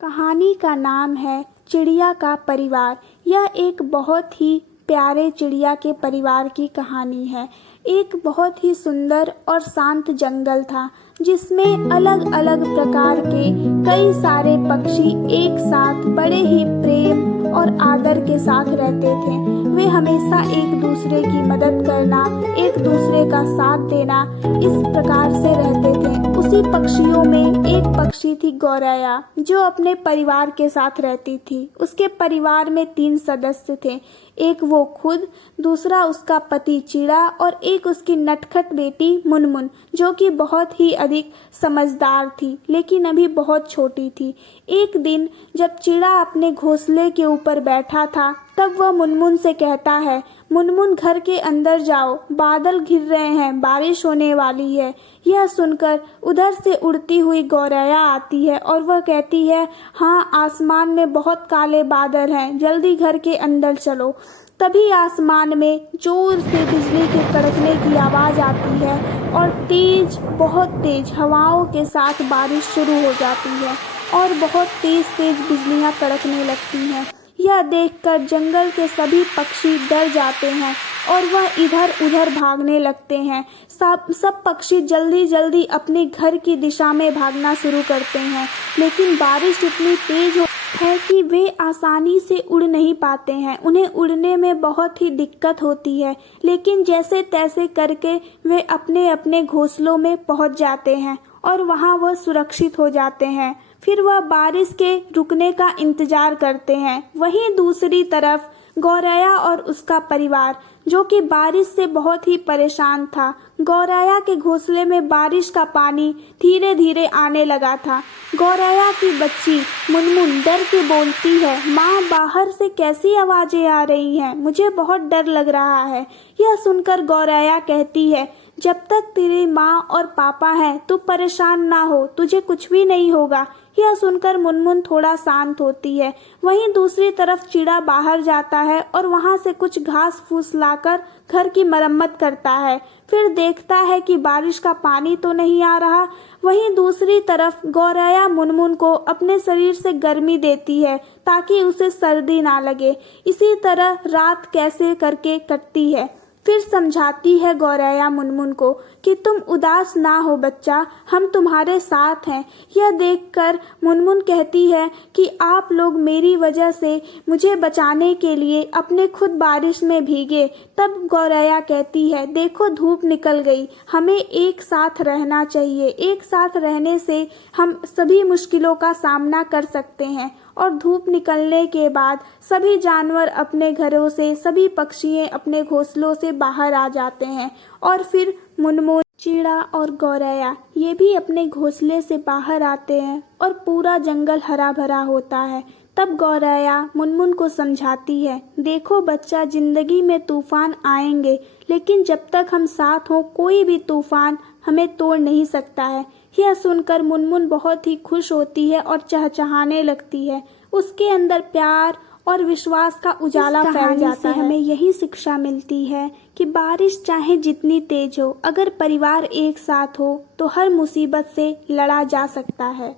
कहानी का नाम है चिड़िया का परिवार। यह एक बहुत ही प्यारे चिड़िया के परिवार की कहानी है। एक बहुत ही सुंदर और शांत जंगल था जिसमें अलग अलग प्रकार के कई सारे पक्षी एक साथ बड़े ही प्रेम और आदर के साथ रहते थे। वे हमेशा एक दूसरे की मदद करना, एक दूसरे का साथ देना, इस प्रकार से रहते थे। उसी पक्षियों में एक पक्षी थी गौरैया, जो अपने परिवार के साथ रहती थी। उसके परिवार में 3 सदस्य थे। एक वो खुद, दूसरा उसका पति चिड़ा और एक उसकी नटखट बेटी मुनमुन, जो कि बहुत ही अधिक समझदार थी लेकिन अभी बहुत छोटी थी। एक दिन जब चिड़ा अपने घोंसले के ऊपर बैठा था, तब वह मुनमुन से कहता है, मुनमुन घर के अंदर जाओ, बादल घिर रहे हैं, बारिश होने वाली है। यह सुनकर उधर से उड़ती हुई गौरैया आती है और वह कहती है, हाँ, आसमान में बहुत काले बादल हैं, जल्दी घर के अंदर चलो। तभी आसमान में जोर से बिजली के कड़कने की आवाज़ आती है और बहुत तेज हवाओं के साथ बारिश शुरू हो जाती है और बहुत तेज तेज बिजलियां कड़कने लगती हैं। यह देखकर जंगल के सभी पक्षी डर जाते हैं और वह इधर उधर भागने लगते हैं। सब पक्षी जल्दी जल्दी अपने घर की दिशा में भागना शुरू करते हैं, लेकिन बारिश इतनी तेज है कि वे आसानी से उड़ नहीं पाते हैं। उन्हें उड़ने में बहुत ही दिक्कत होती है, लेकिन जैसे तैसे करके वे अपने अपने घोंसलों में पहुंच जाते हैं और वहां वह सुरक्षित हो जाते हैं। फिर वह बारिश के रुकने का इंतजार करते हैं। वहीं दूसरी तरफ गौरैया और उसका परिवार, जो कि बारिश से बहुत ही परेशान था। गौरैया के घोंसले में बारिश का पानी धीरे धीरे आने लगा था। गौरैया की बच्ची मुनमुन डर के बोलती है, माँ, बाहर से कैसी आवाजें आ रही हैं, मुझे बहुत डर लग रहा है। यह सुनकर गौरैया कहती है, जब तक तेरी माँ और पापा हैं तू परेशान ना हो, तुझे कुछ भी नहीं होगा। यह सुनकर मुनमुन थोड़ा शांत होती है। वहीं दूसरी तरफ चिड़ा बाहर जाता है और वहां से कुछ घास फूस लाकर घर की मरम्मत करता है। फिर देखता है कि बारिश का पानी तो नहीं आ रहा। वहीं दूसरी तरफ गौरैया मुनमुन को अपने शरीर से गर्मी देती है ताकि उसे सर्दी ना लगे। इसी तरह रात कैसे करके कटती है। फिर समझाती है गौरैया मुनमुन को कि तुम उदास ना हो बच्चा, हम तुम्हारे साथ हैं। यह देखकर मुनमुन कहती है कि आप लोग मेरी वजह से मुझे बचाने के लिए अपने खुद बारिश में भीगे। तब गौरैया कहती है, देखो धूप निकल गई, हमें एक साथ रहना चाहिए। एक साथ रहने से हम सभी मुश्किलों का सामना कर सकते हैं। और धूप निकलने के बाद सभी जानवर अपने घरों से, सभी पक्षी अपने घोंसलों से बाहर आ जाते हैं और फिर मुनमुन, चिड़ा और गौरैया ये भी अपने घोंसले से बाहर आते हैं और पूरा जंगल हरा भरा होता है। तब गौरैया मुनमुन को समझाती है, देखो बच्चा, जिंदगी में तूफान आएंगे, लेकिन जब तक हम साथ हों कोई भी तूफान हमें तोड़ नहीं सकता है। यह सुनकर मुनमुन बहुत ही खुश होती है और चहचहाने लगती है। उसके अंदर प्यार और विश्वास का उजाला फैल जाता है। हमें यही शिक्षा मिलती है कि बारिश चाहे जितनी तेज हो, अगर परिवार एक साथ हो तो हर मुसीबत से लड़ा जा सकता है।